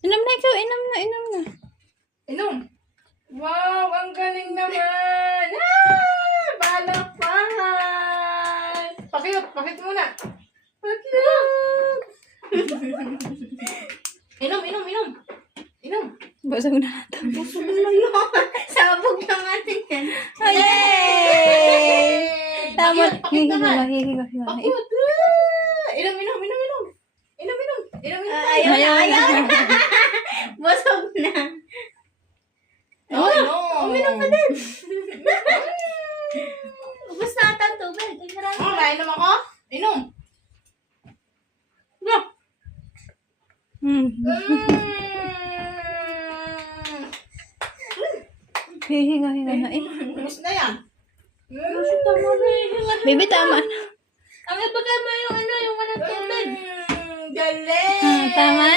Inom na ikaw, inom na. Inom. Wow, ang galing naman. Ah, balakpahan. Pakit muna. Pakit. Inom. Basag na natin. Sabog na natin yan. Yay! Tama. Pakit naman. Hihiga. Pakit. Inom. Ayaw. Busog na. Uminom ka din. Ubus na ata ang tubig. Ay, marami. Kainom ako? Inom. Hihiga na. Gusto na yan. Tama na yun. Baby, tama. Ang ibagay mo yung yung walang tubig. Galing! Tama